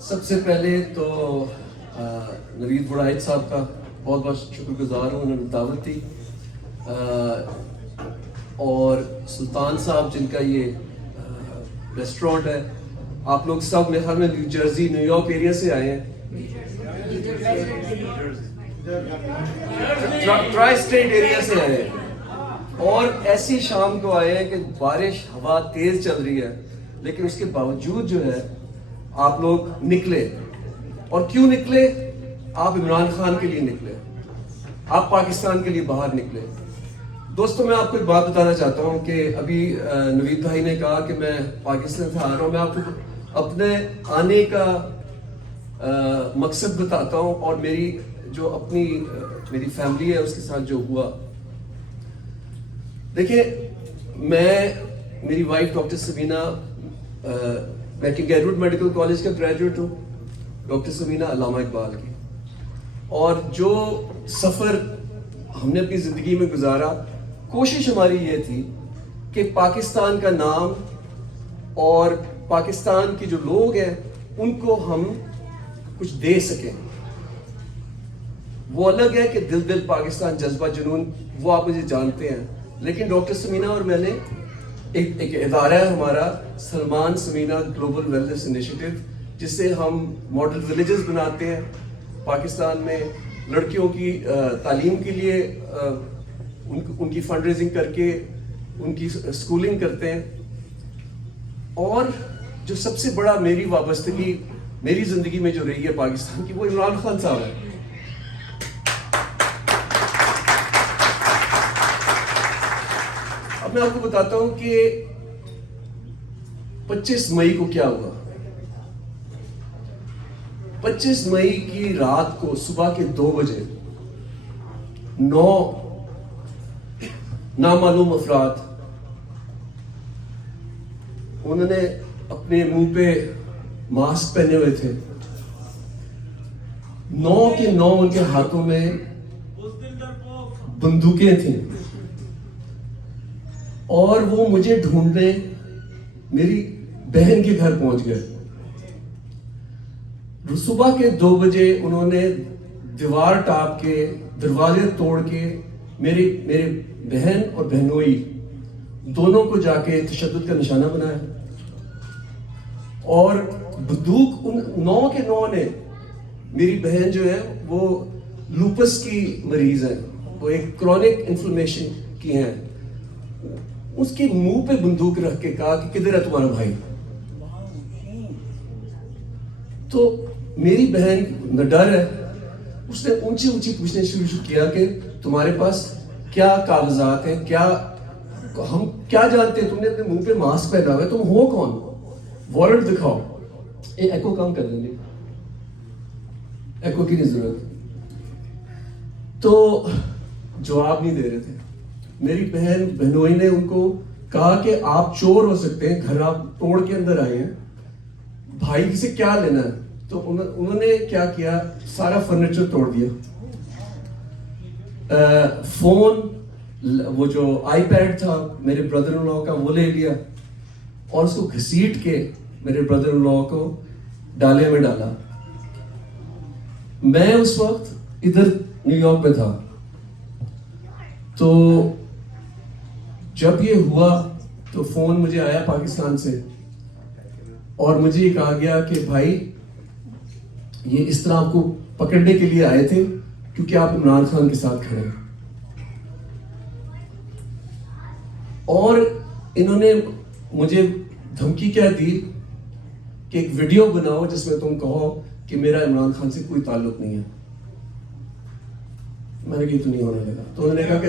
سب سے پہلے تو نوید وڑائچ صاحب کا بہت بہت شکر گزار ہوں، انہوں نے دعوت دی، اور سلطان صاحب جن کا یہ ریسٹورینٹ ہے. آپ لوگ سب میرے خیال میں new Jersey new York area سے آئے ہیں، ٹرائی اسٹیٹ ایریا سے آئے ہیں، اور ایسی شام کو آئے ہیں کہ بارش ہوا تیز چل رہی ہے، لیکن اس کے باوجود جو ہے آپ لوگ نکلے. اور کیوں نکلے؟ آپ عمران خان کے لیے نکلے، آپ پاکستان کے لیے باہر نکلے. دوستوں میں آپ کو ایک بات بتانا چاہتا ہوں کہ ابھی نوید بھائی نے کہا کہ میں پاکستان سے آ رہا ہوں. میں آپ کو اپنے آنے کا مقصد بتاتا ہوں، اور میری جو اپنی میری فیملی ہے اس کے ساتھ جو ہوا. دیکھیں، میری وائف ڈاکٹر سمینہ، میں کنگ ایڈورڈ میڈیکل کالج کا گریجویٹ ہوں، ڈاکٹر سمینہ علامہ اقبال کی. اور جو سفر ہم نے اپنی زندگی میں گزارا، کوشش ہماری یہ تھی کہ پاکستان کا نام اور پاکستان کے جو لوگ ہیں ان کو ہم کچھ دے سکیں. وہ الگ ہے کہ دل پاکستان، جذبہ جنون، وہ آپ مجھے جانتے ہیں. لیکن ڈاکٹر سمینہ اور میں نے ایک ادارہ ہے ہمارا، Salman Samina global wellness initiative, جس سے ہم ماڈل ولیجز بناتے ہیں پاکستان میں، لڑکیوں کی تعلیم کے لیے ان کی فنڈ ریزنگ کر کے ان کی اسکولنگ کرتے ہیں. اور جو سب سے بڑا میری وابستگی میری زندگی میں جو رہی ہے پاکستان کی، وہ عمران خان صاحب ہے. اب میں آپ کو بتاتا ہوں کہ 25 مئی کو کیا ہوا. 25 مئی کی رات کو صبح کے 2 بجے 9 نامعلوم افراد، انہوں نے اپنے منہ پہ ماسک پہنے ہوئے تھے، 9 کے 9 ان کے ہاتھوں میں بندوقیں تھیں، اور وہ مجھے ڈھونڈنے میری بہن کے گھر پہنچ گئے. صبح کے 2 بجے انہوں نے دیوار ٹاپ کے، دروازے توڑ کے میرے بہن اور بہنوئی دونوں کو جا کے تشدد کا نشانہ بنایا. اور بندوق ان 9 کے 9 نے، میری بہن جو ہے وہ لوپس کی مریض ہے، وہ ایک کرونک انفلمیشن کی ہیں، اس کے منہ پہ بندوق رکھ کے کہا کہ کدھر ہے تمہارا بھائی. تو میری بہن نہ ڈر ہے، اس نے اونچی پوچھنے شروع کیا کہ تمہارے پاس کیا کاغذات ہیں، ہم کیا جانتے ہیں، تم نے اپنے منہ پہ ماسک پہنا ہوا ہے، تم ہو کون، وارنٹ دکھاؤ. ایکو کام کر دیں گے، ایکو کی نہیں ضرورت. تو جواب نہیں دے رہے تھے. میری بہنوئی نے ان کو کہا کہ آپ چور ہو سکتے ہیں، گھر آپ توڑ کے اندر آئے ہیں، بھائی سے کیا لینا ہے. تو انہوں نے کیا کیا، سارا فرنیچر توڑ دیا، فون، وہ جو آئی پیڈ تھا میرے بردر ان لا کا وہ لے لیا، اور اس کو گھسیٹ کے میرے بردر ان لا کو ڈالے میں ڈالا. میں اس وقت ادھر نیو یارک میں تھا. تو جب یہ ہوا تو فون مجھے آیا پاکستان سے، اور مجھے یہ کہا گیا کہ بھائی یہ اس طرح آپ کو پکڑنے کے لیے آئے تھے کیونکہ آپ عمران خان کے ساتھ کھڑے ہیں. اور انہوں نے مجھے دھمکی کیا دی کہ ایک ویڈیو بناؤ جس میں تم کہو کہ میرا عمران خان سے کوئی تعلق نہیں ہے. میں نے کہا یہ تو نہیں ہونے لگا. تو انہوں نے کہا کہ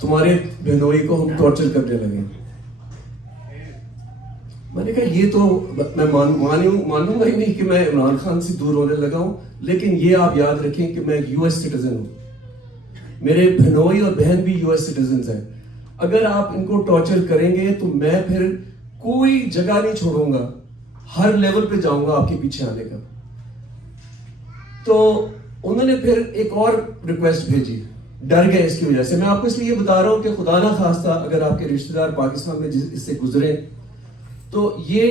تمہارے بہنوئی کو ہم ٹارچر کرنے لگے. میں نے کہا یہ تو میں مانوں گا ہی نہیں کہ میں عمران خان سے دور ہونے لگا ہوں، لیکن یہ آپ یاد رکھیں کہ میں ایک US سٹیزن ہوں، میرے بہنوئی اور بہن بھی US سٹیزنز ہیں. اگر آپ ان کو ٹارچر کریں گے تو میں پھر کوئی جگہ نہیں چھوڑوں گا، ہر لیول پہ جاؤں گا آپ کے پیچھے آنے کا. تو انہوں نے پھر ایک اور ریکویسٹ بھیجی، ڈر گئے اس کی وجہ سے. میں آپ کو اس لیے یہ بتا رہا ہوں کہ خدا نہ خواستہ اگر آپ کے رشتہ دار پاکستان میں اس سے گزرے تو یہ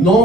9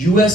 US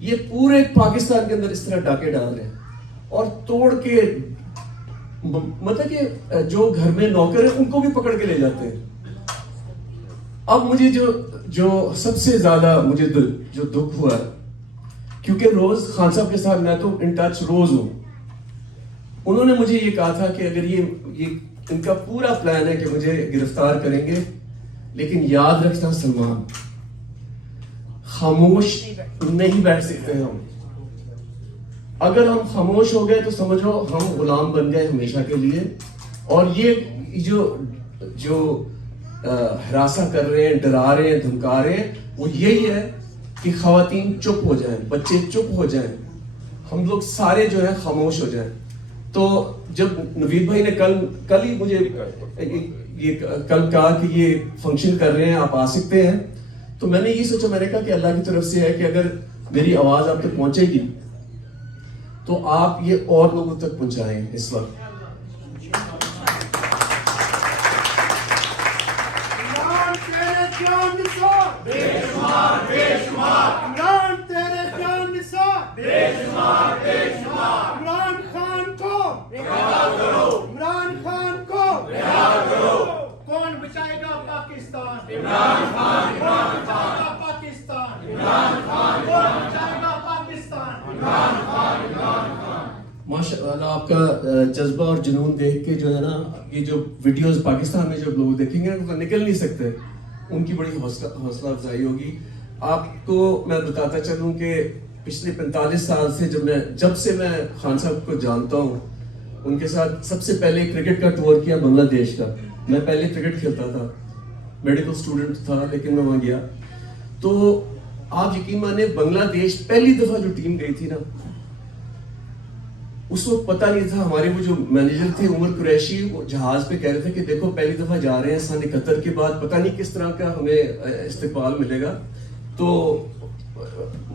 یہ پورے پاکستان کے اندر اس طرح ڈاکے ڈال رہے ہیں اور توڑ کے, مطلب کہ جو گھر میں نوکر ہیں ان کو بھی پکڑ کے لے جاتے ہیں. اب مجھے جو سب سے زیادہ مجھے جو دکھ ہوا ہے, کیونکہ روز خان صاحب کے ساتھ میں تو ان ٹچ روز ہوں, انہوں نے مجھے یہ کہا تھا کہ اگر یہ ان کا پورا پلان ہے کہ مجھے گرفتار کریں گے, لیکن یاد رکھنا سلمان, خاموش نہیں بیٹھ سکتے ہم. اگر ہم خاموش ہو گئے تو سمجھو ہم غلام بن گئے ہمیشہ کے لیے. اور یہ جو ہراساں کر رہے ہیں, ڈرا رہے ہیں, دھمکا رہے ہیں, وہ یہی ہے کہ خواتین چپ ہو جائیں, بچے چپ ہو جائیں, ہم لوگ سارے جو ہے خاموش ہو جائیں. تو جب نوید بھائی نے کل ہی مجھے یہ کل کہا کہ یہ فنکشن کر رہے ہیں, آپ آ سکتے ہیں, تو میں نے یہ سوچا, میں نے کہا کہ اللہ کی طرف سے ہے کہ اگر میری آواز آپ تک پہنچے گی تو آپ یہ اور لوگوں تک پہنچائیں. اس وقت کون بچائے گا پاکستان؟ عمران خان. عمران خان پاکستان. عمران خان کون بچائے گا پاکستان؟ عمران خان. عمران خان. ماشاء اللہ آپ کا جذبہ اور جنون دیکھ کے جو ہے نا, یہ جو ویڈیوز پاکستان میں جب لوگ دیکھیں گے وہ نکل نہیں سکتے, ان کی بڑی حوصلہ افزائی ہوگی. آپ کو میں بتاتا چلوں کہ پچھلے 45 سال سے جب سے میں خان صاحب کو جانتا ہوں, ان کے ساتھ سب سے پہلے کرکٹ کا ٹور کیا بنگلہ دیش کا. میں پہلے کرکٹ کھیلتا تھا, میڈیکل اسٹوڈنٹ تھا, لیکن میں وہاں گیا تو آپ یقین مانیں بنگلہ دیش پہلی دفعہ جو ٹیم گئی تھی نا, اس وقت پتہ نہیں تھا. ہمارے وہ جو مینیجر تھے عمر قریشی, وہ جہاز پہ کہہ رہے تھے کہ دیکھو پہلی دفعہ جا رہے ہیں سن 71 کے بعد, پتہ نہیں کس طرح کا ہمیں استقبال ملے گا, تو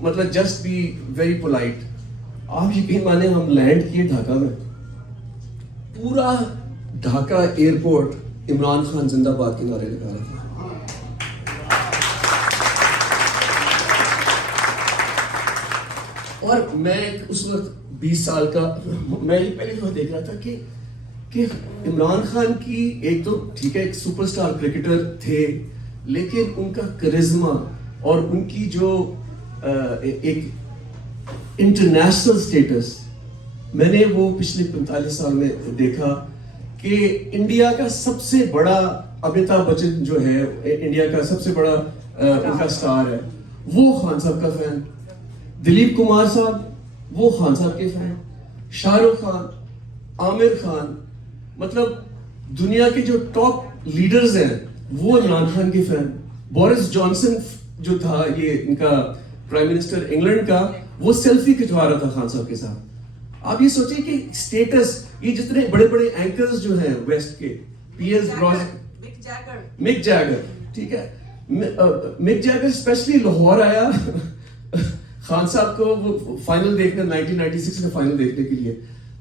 مطلب جسٹ بی ویری پولائٹ. آپ یقین مانیں ہم لینڈ کیے ڈھاکہ میں, پورا ڈھاکہ ایئرپورٹ عمران خان زندہ باد کے نعرے لگا رہا تھا. اور میں اس وقت 20 سال کا, میں یہ پہلی دفعہ دیکھ رہا تھا کہ عمران خان کی ایک تو ٹھیک ہے ایک سپر سٹار کرکٹر تھے, لیکن ان کا کرزما اور ان کی جو ایک انٹرنیشنل سٹیٹس, میں نے وہ پچھلے 45 سال میں دیکھا کہ انڈیا کا سب سے بڑا امیتابھ بچن جو ہے, انڈیا کا سب سے بڑا ان کا سٹار ہے, وہ خان صاحب کا فین. دلیپ کمار صاحب وہ خان صاحب کے فین. شاہ رخ خان, عامر خان, مطلب دنیا کے جو ٹاپ لیڈرز ہیں وہ عمران خان کے فین. بورس جانسن جو تھا یہ ان کا پرائم منسٹر انگلینڈ کا, وہ سیلفی کھچوا رہا تھا خان صاحب کے ساتھ. آپ یہ سوچیں کہ سٹیٹس, یہ جتنے بڑے بڑے اینکرز جو ہیں ویسٹ کے, پی ایس مک جیگر, ٹھیک ہے, مک جیگر اسپیشلی لاہور آیا خان صاحب کو وہ فائنل دیکھنے 1996 کا فائنل دیکھنے کے لیے.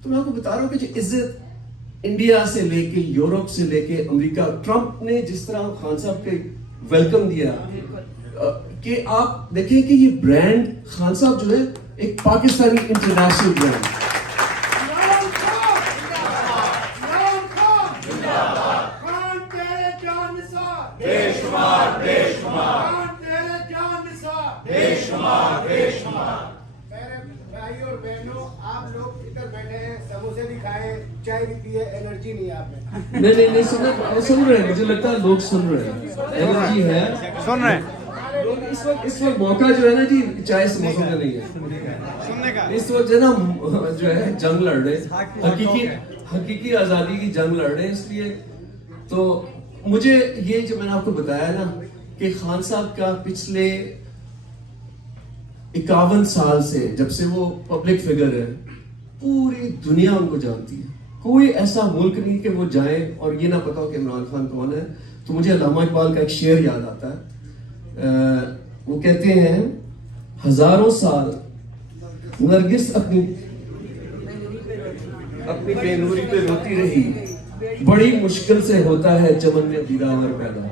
تو میں آپ کو بتا رہا ہوں کہ جو عزت انڈیا سے لے کے یورپ سے لے کے امریکہ, ٹرمپ نے جس طرح خان صاحب کے ویلکم دیا, کہ آپ دیکھیں کہ یہ برانڈ خان صاحب جو ہے ایک پاکستانی انٹرنیشنل برانڈ. اور بہنوں, آپ لوگ ادھر بیٹھے ہیں, سموسے بھی کھائے, چائے بھی پیے, انرجی نہیں آپ میں. نہیں سن رہے ہیں, مجھے لگتا ہے لوگ سن رہے ہیں, انرجی ہے, سن رہے ہیں. اس وقت موقع جو ہے نا جی چائے سموسوں کا نہیں ہے. اس وقت جو ہے جنگ لڑ رہے, حقیقی آزادی کی جنگ لڑ رہے ہیں. اس لیے تو مجھے یہ جو میں نے آپ کو بتایا نا کہ خان صاحب کا پچھلے 51 سال سے جب سے وہ پبلک فگر ہے, پوری دنیا ان کو جانتی ہے. کوئی ایسا ملک نہیں کہ وہ جائیں اور یہ نہ پتا ہو کہ عمران خان کون ہے. تو مجھے علامہ اقبال کا ایک شعر یاد آتا ہے, وہ کہتے ہیں ہزاروں سال نرگس اپنی بے نوری پہ روتی رہی, بڑی مشکل سے ہوتا ہے چمن میں دیدار پیدا.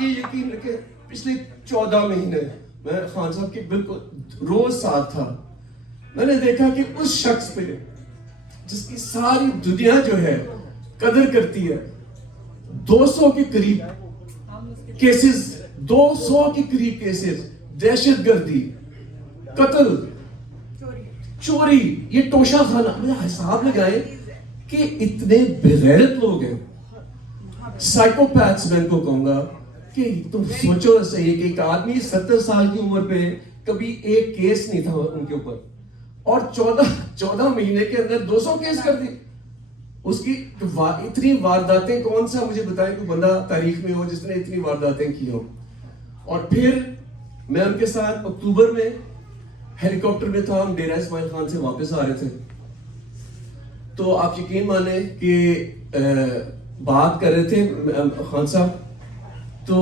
آپ یہ یقین رکھیں پچھلے 14 مہینے میں خان صاحب کے بالکل روز ساتھ تھا. میں نے دیکھا کہ اس شخص پہ جس کی ساری دنیا جو ہے قدر کرتی ہے, 200 کے قریب کیسز, 200 کے قریب کیسز, دہشت گردی, قتل, چوری, یہ توشہ خانہ. مجھے حساب لگائے کہ اتنے بغیرت لوگ ہیں, سائیکوپیتھس میں ان کو کہوں گا, کہ تم سوچو صحیح کہ ایک آدمی 70 سال کی عمر پہ کبھی ایک کیس نہیں تھا ان کے اوپر, اور 14 مہینے کے اندر 200 کیس کر دی. اس کی اتنی وارداتیں کون سا مجھے بتائیں کوئی بندہ تاریخ میں ہو جس نے اتنی وارداتیں کی ہوں. اور پھر میں ان کے ساتھ اکتوبر میں ہیلی کاپٹر میں تھا, ہم ڈیرہ اسماعیل خان سے واپس آ رہے تھے. تو آپ یقین مانیں کہ بات کر رہے تھے خان صاحب, تو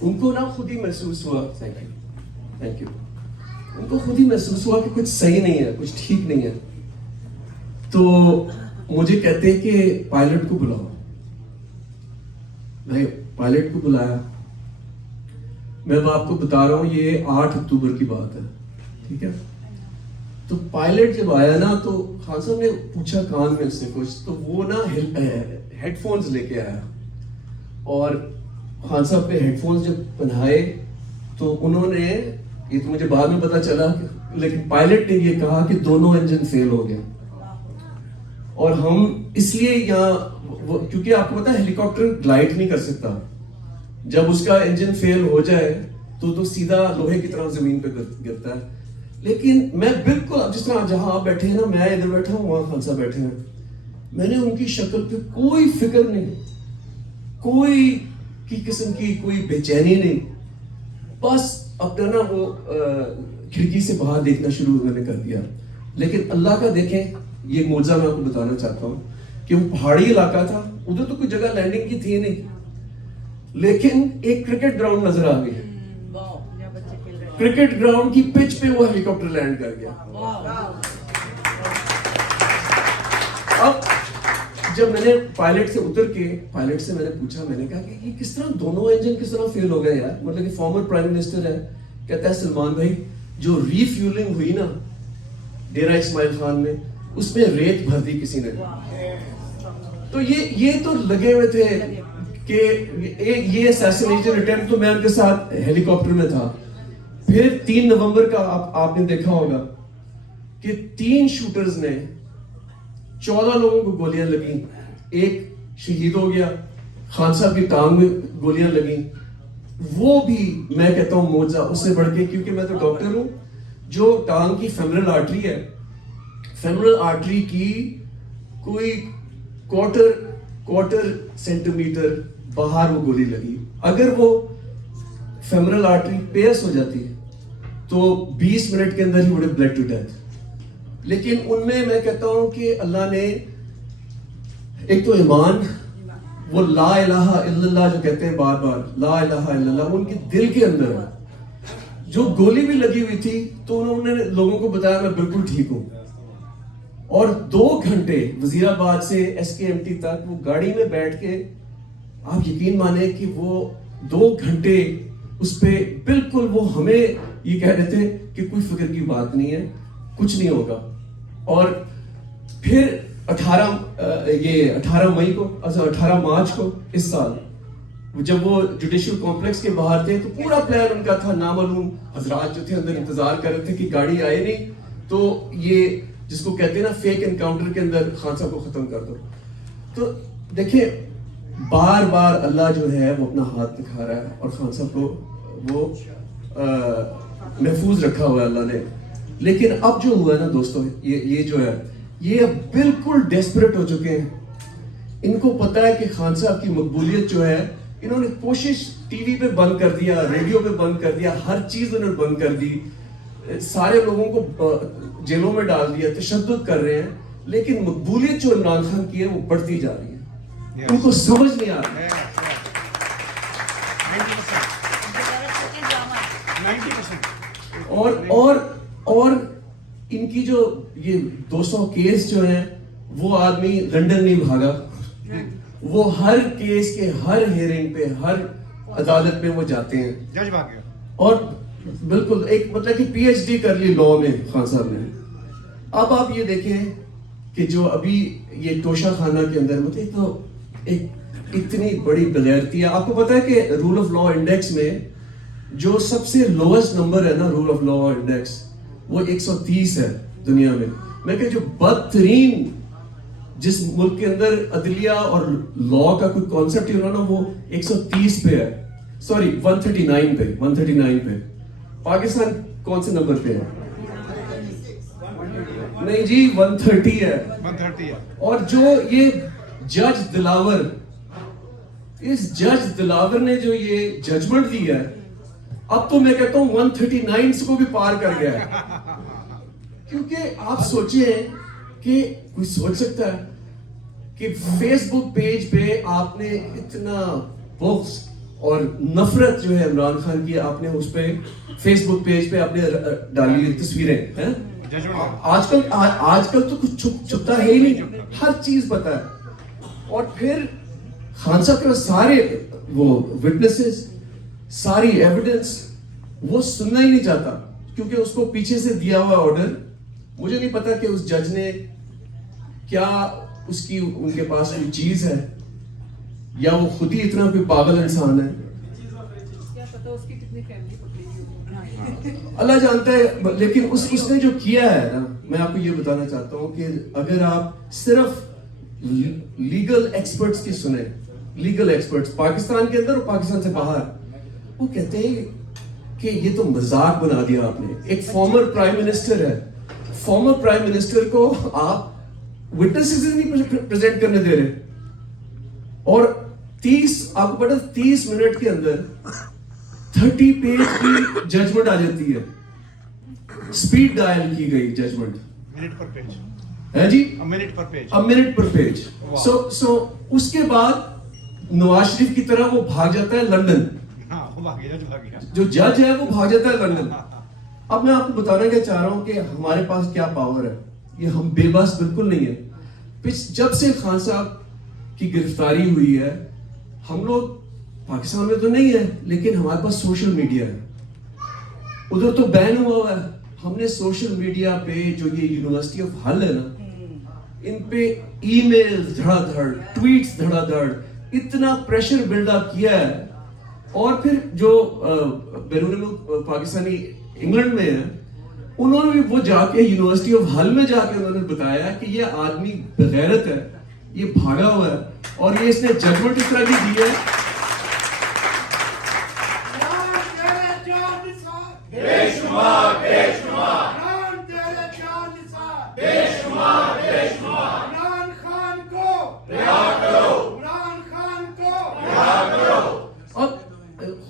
ان کو نا خود ہی محسوس ہوا, تھینک یو, ان کو خود ہی محسوس ہوا کہ کچھ صحیح نہیں ہے, کچھ ٹھیک نہیں ہے. تو مجھے کہتے ہیں کہ پائلٹ کو بلاؤ. میں پائلٹ کو بلایا. میں آپ کو بتا رہا ہوں یہ 8 اکتوبر کی بات ہے, ٹھیک ہے. تو پائلٹ جب آیا نا تو خان صاحب نے پوچھا کان میں سے کچھ, تو وہ نا ہیڈ فونز لے کے آیا, اور خان صاحب پہ ہیڈ فونز جب پہنائے تو انہوں نے, یہ تو مجھے بعد میں پتا چلا, لیکن پائلٹ نے یہ کہا کہ دونوں انجن فیل ہو گئے. اور ہم اس لیے یہاں, کیونکہ آپ کو پتا ہے ہیلی کاپٹر گلائڈ نہیں کر سکتا, جب اس کا انجن فیل ہو جائے تو سیدھا لوہے کی طرح زمین پہ گرتا ہے. لیکن میں بالکل جس طرح جہاں آپ بیٹھے ہیں نا, میں ادھر بیٹھا ہوں, وہاں خان صاحب بیٹھے ہیں, میں نے ان کی شکل پہ کوئی فکر نہیں, کوئی کی قسم کی کوئی بے چینی نہیں, بس اپنا نا وہ کھڑکی سے باہر دیکھنا شروع انہوں نے کر دیا. لیکن اللہ کا دیکھیں یہ معجزہ میں آپ کو بتانا چاہتا ہوں کہ وہ پہاڑی علاقہ تھا, ادھر تو کوئی جگہ لینڈنگ کی تھی نہیں, لیکن ایک کرکٹ گراؤنڈ نظر آ گئی. کرکٹ گراؤنڈ کی پچ پہ وہ ہیلی کاپٹر لینڈ کر گیا. اب جب میں نے پائلٹ سے اتر کے پائلٹ سے میں نے پوچھا, میں نے کہا کہ یہ کس طرح دونوں انجن کس طرح فیل ہو گئے یار, مطلب کہ فارمر پرائم منسٹر ہے. کہتا ہے سلمان بھائی جو ری فیولنگ ہوئی نا ڈیرہ اسماعیل خان میں, اس میں ریت بھر دی کسی نے. تو یہ تو لگے ہوئے تھے کہ یہ اسیسینیشن اٹیمپٹ, تو میں ان کے ساتھ ہیلی کاپٹر میں تھا. پھر 3 نومبر کا آپ نے دیکھا ہوگا کہ 3 شوٹرز نے 14 لوگوں کو گولیاں لگیں, ایک شہید ہو گیا, خان صاحب کی ٹانگ میں گولیاں لگیں. وہ بھی میں کہتا ہوں معجزہ اس سے بڑھ کے, کیونکہ میں تو ڈاکٹر ہوں, جو ٹانگ کی فیمرل آرٹری ہے, فیمرل آرٹری کی کوئی کوارٹر سینٹی میٹر باہر وہ گولی لگی. اگر وہ فیمرل آرٹری پیئرس ہو جاتی ہے تو 20 منٹ کے اندر ہی وڈ بلیڈ ٹو ڈیتھ. لیکن ان میں کہتا ہوں کہ اللہ نے ایک تو ایمان, وہ لا الہ الا اللہ جو کہتے ہیں بار بار, لا الہ الا اللہ, وہ ان کے دل کے اندر ہے. جو گولی بھی لگی ہوئی تھی تو انہوں نے لوگوں کو بتایا میں بالکل ٹھیک ہوں. اور 2 گھنٹے وزیر آباد سے SKMT تک وہ گاڑی میں بیٹھ کے, آپ یقین مانیں کہ وہ 2 گھنٹے اس پہ بالکل وہ ہمیں یہ کہہ رہے تھے کہ کوئی فکر کی بات نہیں ہے, کچھ نہیں ہوگا. اور پھر 18 مئی کو 18 مارچ کو اس سال جب وہ جوڈیشل کمپلیکس کے باہر تھے تو پورا پلان ان کا تھا, نامعلوم حضرات جو تھے اندر انتظار کر رہے تھے کہ گاڑی آئے نہیں تو یہ جس کو کہتے ہیں نا فیک انکاؤنٹر کے اندر خان صاحب کو ختم کر دو. تو دیکھیں بار بار اللہ جو ہے وہ اپنا ہاتھ دکھا رہا ہے, اور خان صاحب کو وہ محفوظ رکھا ہوا ہے اللہ نے. لیکن اب جو ہوا ہے نا دوستوں, یہ جو ہے یہ اب بالکل ڈیسپریٹ ہو چکے ہیں. ان کو پتا ہے کہ خان صاحب کی مقبولیت جو ہے, انہوں نے کوشش ٹی وی پہ بند کر دیا, ریڈیو پہ بند کر دیا, ہر چیز انہوں نے بند کر دی, سارے لوگوں کو جیلوں میں ڈال دیا, تشدد کر رہے ہیں. لیکن مقبولیت جو عمران خان کی ہے وہ بڑھتی جا رہی ہے, ان کو سمجھ نہیں آ رہا. اور ان کی جو یہ 200 کیس جو ہیں, وہ آدمی لنڈن نہیں بھاگا, وہ ہر کیس کے ہر ہیئرنگ پہ عدالت میں وہ جاتے ہیں جج بھاگ گیا. اور بالکل ایک مطلب کہ پی ایچ ڈی کر لی لا میں خان صاحب نے. اب آپ یہ دیکھیں کہ جو ابھی یہ توشہ خانہ کے اندر مطلب تو ایک اتنی بڑی بغیرتی ہے. آپ کو پتا ہے کہ رول آف لا انڈیکس میں جو سب سے لوئسٹ نمبر ہے نا رول آف لا انڈیکس وہ 130 ہے دنیا میں. میں کہ جو بدترین جس ملک کے اندر عدلیہ اور لا کا کوئی کانسیپٹ ہی ہونا نا وہ 130 پہ ہے, سوری 139 پہ. پاکستان کون سے نمبر پہ ہے؟ نہیں جی 130 ہے. 130 ہے. اور جو یہ جج دلاور, اس جج دلاور نے جو یہ ججمنٹ دی ہے اب تو میں کہتا ہوں 139 کو بھی پار کر گیا ہے. کیونکہ آپ سوچیں کہ کوئی سوچ سکتا ہے کہ فیس بک پیج پہ آپ نے اتنا بغض اور نفرت جو ہے عمران خان کی آپ نے اس پہ فیس بک پیج پہ آپ نے ڈالی تصویریں ہیں. آج کل تو کچھ چھپتا ہے ہی نہیں, ہر چیز پتا ہے. اور پھر خان صاحب کے سارے وہ وٹنسز, ساری ایویڈنس وہ سننا ہی نہیں چاہتا کیونکہ اس کو پیچھے سے دیا ہوا آرڈر. مجھے نہیں پتا کہ اس جج نے کیا اس کی ان کے پاس کوئی چیز ہے یا وہ خود ہی اتنا کوئی پاگل انسان ہے, اللہ جانتا ہے. لیکن اس نے جو کیا ہے نا, میں آپ کو یہ بتانا چاہتا ہوں کہ اگر آپ صرف لیگل ایکسپرٹس کی سنیں, لیگل ایکسپرٹس پاکستان کے اندر اور پاکستان سے باہر, وہ کہتے ہیں کہ یہ تو مذاق بنا دیا آپ نے. ایک فارمر پرائم منسٹر ہے, فارمر پرائم منسٹر کو آپ وٹنسز نہیں پریزنٹ کرنے دے رہے, اور 30 آپ کو پتا 30 منٹ کے اندر 30 پیج کی ججمنٹ آ جاتی ہے. سپیڈ ڈائل کی گئی ججمنٹ, منٹ پر پیج ہے جی, منٹ پر پیج. سو اس کے بعد نواز شریف کی طرح وہ بھاگ جاتا ہے لندن. جو جج ہے وہ بھاگ جاتا ہے لندن. اب میں آپ کو بتانا کیا چاہ رہا ہوں کہ ہمارے پاس کیا پاور ہے. یہ ہم بے بس بالکل نہیں ہے. جب سے خان صاحب کی گرفتاری ہوئی ہے, ہم لوگ پاکستان میں تو نہیں ہے لیکن ہمارے پاس سوشل میڈیا ہے. ادھر تو بین ہوا ہے, ہم نے سوشل میڈیا پہ جو یہ یونیورسٹی آف حل ہے نا, ان پہ ای میل دھڑا دھڑ, ٹویٹس دھڑا دھڑ, اتنا پریشر بلڈ اپ کیا ہے. اور پھر جو بیرون ملک پاکستانی انگلینڈ میں ہے, انہوں نے بھی وہ جا کے یونیورسٹی آف حل میں جا کے انہوں نے بتایا کہ یہ آدمی بغیرت ہے, یہ بھاگا ہوا ہے, اور یہ اس نے ججمنٹ اس طرح کی دی ہے.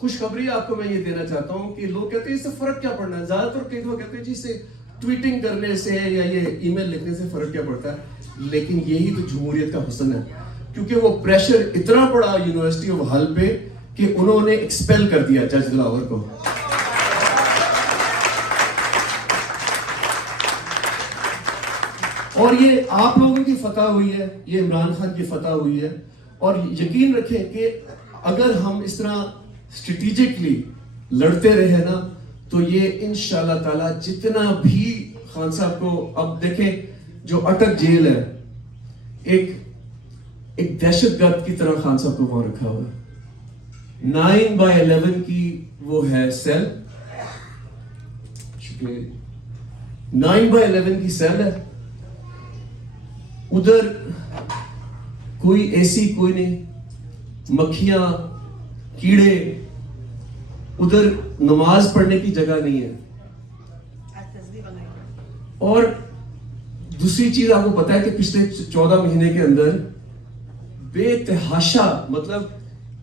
خوشخبری آپ کو میں یہ دینا چاہتا ہوں کہ لوگ کہتے ہیں اس سے فرق کیا پڑنا ہے. زیادہ تر کہتے ہیں جی سے ٹویٹنگ کرنے سے یا یہ ای میل لکھنے سے فرق کیا پڑتا ہے, لیکن یہی تو جمہوریت کا حسن ہے. کیونکہ وہ پریشر اتنا پڑا یونیورسٹی آف حل پہ کہ انہوں نے ایکسپیل کر دیا جج دلاور کو. اور یہ آپ لوگوں کی فتح ہوئی ہے, یہ عمران خان کی فتح ہوئی ہے. اور یقین رکھیں کہ اگر ہم اس طرح اسٹریٹجکلی لڑتے رہے نا تو یہ انشاءاللہ تعالی جتنا بھی خان صاحب کو, اب دیکھیں جو اٹک جیل ہے, ایک دہشت گرد کی طرح خان صاحب کو وہاں رکھا ہوا ہے. 9/11 کی وہ ہے سیل, 9/11 کی سیل ہے. ادھر کوئی اے سی کوئی نہیں, مکھیاں کیڑے, ادھر نماز پڑھنے کی جگہ نہیں ہے. اور دوسری چیز آپ کو پتا ہے کہ پچھلے 14 مہینے کے اندر بے تحاشا, مطلب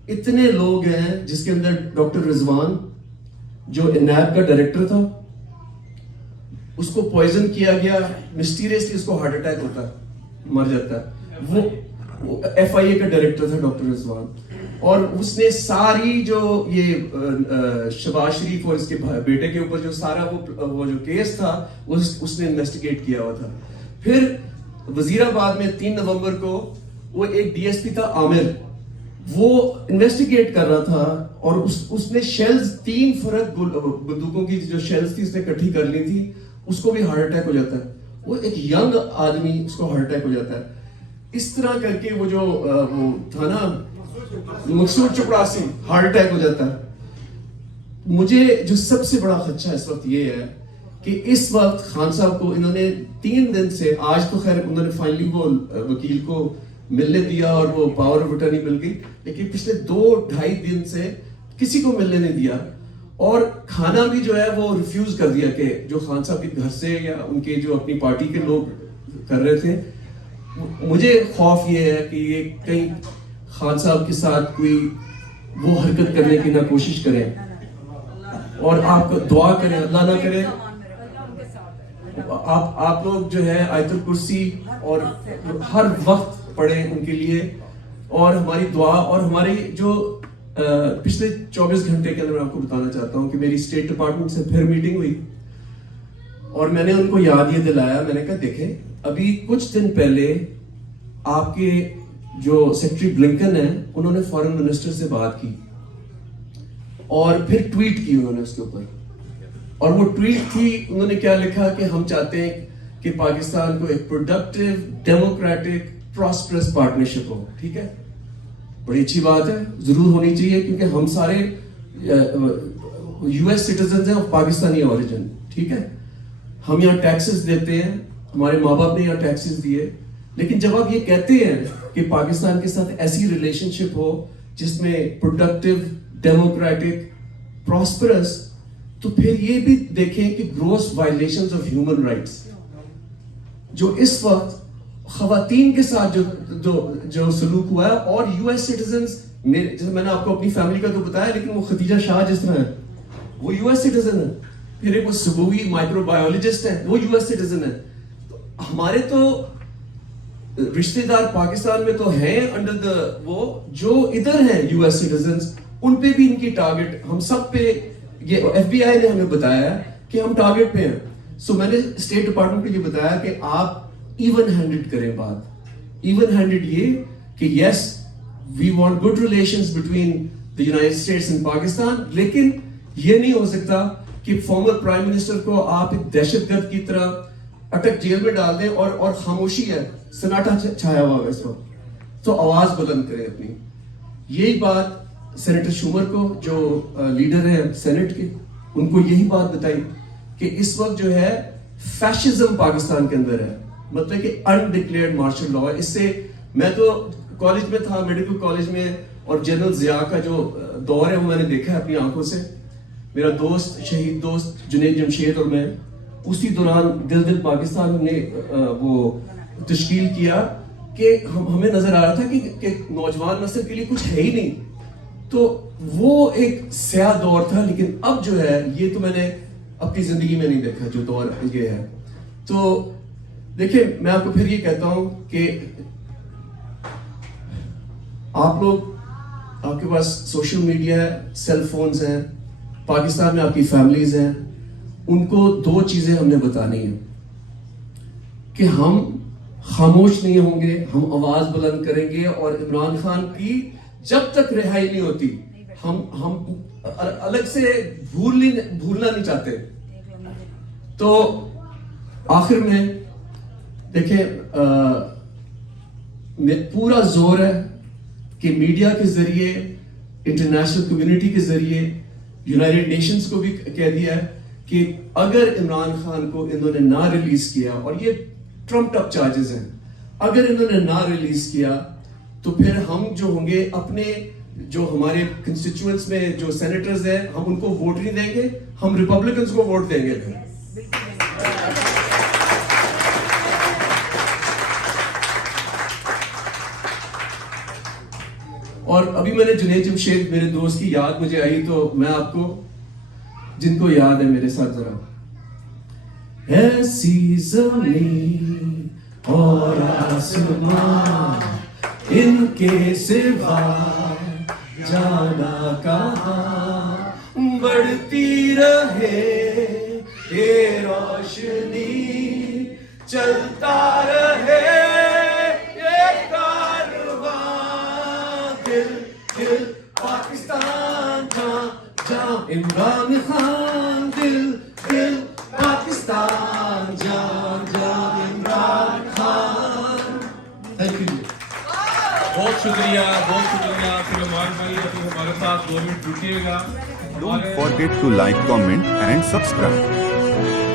اتنے لوگ ہیں جس کے اندر ڈاکٹر رضوان جو نیب کا ڈائریکٹر تھا, اس کو پوائزن کیا گیا, مسٹیریسلی اس کو ہارٹ اٹیک ہوتا ہے, مر جاتا ہے. وہ ایف آئی اے کا ڈائریکٹر تھا ڈاکٹر رضوان, اور اس نے ساری جو یہ شہباز شریف اور اس کے بیٹے کے اوپر جو سارا وہ جو کیس تھا اس نے انویسٹیگیٹ کیا ہوا تھا. پھر وزیر آباد میں 3 نومبر کو وہ ایک ڈی ایس پی تھا عامر, وہ انویسٹیگیٹ کر رہا تھا اور اس نے شیلز 3 فرق بندوقوں کی جو شیلز تھی اس نے اکٹھی کر لی تھی, اس کو بھی ہارٹ اٹیک ہو جاتا ہے. وہ ایک ینگ آدمی, اس کو ہارٹ اٹیک ہو جاتا ہے. اس طرح کر کے وہ جو وہ تھا نا مقصود چپڑاسی, ہارٹ اٹیک ہو جاتا ہے. مجھے جو سب سے بڑا خدشہ اس وقت یہ ہے کہ اس وقت خان صاحب کو انہوں نے 3 دن سے, آج تو خیر انہوں نے فائنلی وہ وکیل کو ملنے دیا اور وہ پاور آف اٹرنی مل گئی, لیکن پچھلے 2-2.5 دن سے کسی کو ملنے نہیں دیا, اور کھانا بھی جو ہے وہ ریفیوز کر دیا کہ جو خان صاحب کے گھر سے یا ان کے جو اپنی پارٹی کے لوگ کر رہے تھے. مجھے خوف یہ ہے کہ یہ کہیں خان صاحب کے ساتھ کوئی وہ حرکت کرنے کی نہ کوشش کریں, اور آپ دعا کریں, اللہ نہ کرے آپ لوگ جو ہے آیت الکرسی اور ہر وقت پڑھیں ان کے لیے, اور ہماری دعا. اور ہماری جو پچھلے 24 گھنٹے کے اندر میں آپ کو بتانا چاہتا ہوں کہ میری اسٹیٹ ڈپارٹمنٹ سے پھر میٹنگ ہوئی, اور میں نے ان کو یاد یہ دلایا, میں نے کہا دیکھیں ابھی کچھ دن پہلے آپ کے جو سیکرٹری بلنکن ہیں انہوں نے فارن منسٹر سے بات کی اور پھر ٹویٹ کی انہوں نے اس کے اوپر, اور وہ ٹویٹ کی انہوں نے کیا لکھا کہ ہم چاہتے ہیں کہ پاکستان کو ایک پروڈکٹیو ڈیموکریٹک پراسپرس پارٹنرشپ ہو. ٹھیک ہے, بڑی اچھی بات ہے, ضرور ہونی چاہیے, کیونکہ ہم سارے یو ایس سٹیزنز ہیں آف پاکستانی اوریجن. ٹھیک ہے, ہم یہاں ٹیکسز دیتے ہیں, ہمارے ماں باپ نے یہاں ٹیکسز دیے, لیکن جب آپ یہ کہتے ہیں کہ پاکستان کے ساتھ ایسی ریلیشن شپ ہو جس میں پروڈکٹیو ڈیموکریٹک پراسپرس, تو پھر یہ بھی دیکھیں کہ gross violations of human rights جو اس وقت خواتین کے ساتھ جو سلوک ہوا ہے, اور یو ایس سٹیزنز, جیسے میں نے آپ کو اپنی فیملی کا تو بتایا, لیکن وہ ختیجہ شاہ جس طرح ہے وہ یو ایس سٹیزن ہے, پھر ایک وہ سبوی مائکرو بایولوجسٹ ہے وہ یو ایس سٹیزن ہے. ہمارے تو رشتہ دار پاکستان میں تو ہیں انڈر وہ جو ادھر ہیں یو ایس سٹیزنز, ان پہ بھی ان کی ٹارگٹ, ہم سب پہ, یہ ایف بی آئی نے ہمیں بتایا کہ ہم ٹارگٹ پہ ہیں. سو میں نے اسٹیٹ ڈپارٹمنٹ کو یہ بتایا کہ آپ ایون ہینڈڈ کریں بات. ایون ہینڈڈ یہ کہ yes we want good relations between the United States and Pakistan, لیکن یہ نہیں ہو سکتا کہ فارمر پرائم منسٹر کو آپ ایک دہشت گرد کی طرح اٹک جیل میں ڈال دیں اور خاموشی ہے, سناٹا چھایا ہوا ہے اس وقت. تو آواز بلند کریں اپنی. یہی بات سینیٹر شومر کو جو لیڈر ہیں سینٹ کے, ان کو یہی بات بتائی کہ اس وقت جو ہے فیشزم پاکستان کے اندر ہے, مطلب کہ انڈکلیئرڈ مارشل لاء ہے. اس سے میں تو کالج میں تھا, میڈیکل کالج میں, اور جنرل ضیاء کا جو دور ہے وہ میں نے دیکھا ہے اپنی آنکھوں سے. میرا دوست, شہید دوست جنید جمشید اور میں اسی دوران دل پاکستان نے وہ تشکیل کیا کہ ہمیں نظر آ رہا تھا کہ نوجوان نسل کے لیے کچھ ہے ہی نہیں. تو وہ ایک سیاہ دور تھا, لیکن اب جو ہے یہ تو میں نے اپنی زندگی میں نہیں دیکھا جو دور یہ ہے. تو دیکھیں میں آپ کو پھر یہ کہتا ہوں کہ آپ لوگ, آپ کے پاس سوشل میڈیا ہے, سیل فونز ہیں, پاکستان میں آپ کی فیملیز ہیں, ان کو 2 چیزیں ہم نے بتانی ہیں کہ ہم خاموش نہیں ہوں گے, ہم آواز بلند کریں گے, اور عمران خان کی جب تک رہائی نہیں ہوتی ہم الگ سے بھولنا نہیں چاہتے. تو آخر میں دیکھیں پورا زور ہے کہ میڈیا کے ذریعے, انٹرنیشنل کمیونٹی کے ذریعے, یونائٹڈ نیشنز کو بھی کہہ دیا ہے کہ اگر عمران خان کو انہوں نے نہ ریلیز کیا, اور یہ ٹرمپڈ اپ چارجز ہیں, اگر انہوں نے نہ ریلیز کیا تو پھر ہم جو ہوں گے اپنے جو ہمارے کنسٹیچوئنٹس میں جو سینیٹرز ہیں ہم ان کو ووٹ نہیں دیں گے, ہم ریپبلکنز کو ووٹ دیں گے. اور ابھی میں نے جنید جمشید میرے دوست کی یاد مجھے آئی تو میں آپ کو, جن کو یاد ہے میرے ساتھ ذرا. ایسی زمین اور آسمان ان کے سوا جانا کہاں, بڑھتی رہے یہ روشنی, چلتا رہے یہ کارواں, دل عمران خان دل دل پاکستان جان جان عمران خان. Thank you. بہت شکریہ سلیمان بھائی. ابھی ہمارے ساتھ 2 منٹ رکیے گا. Don't forget to like, comment and subscribe.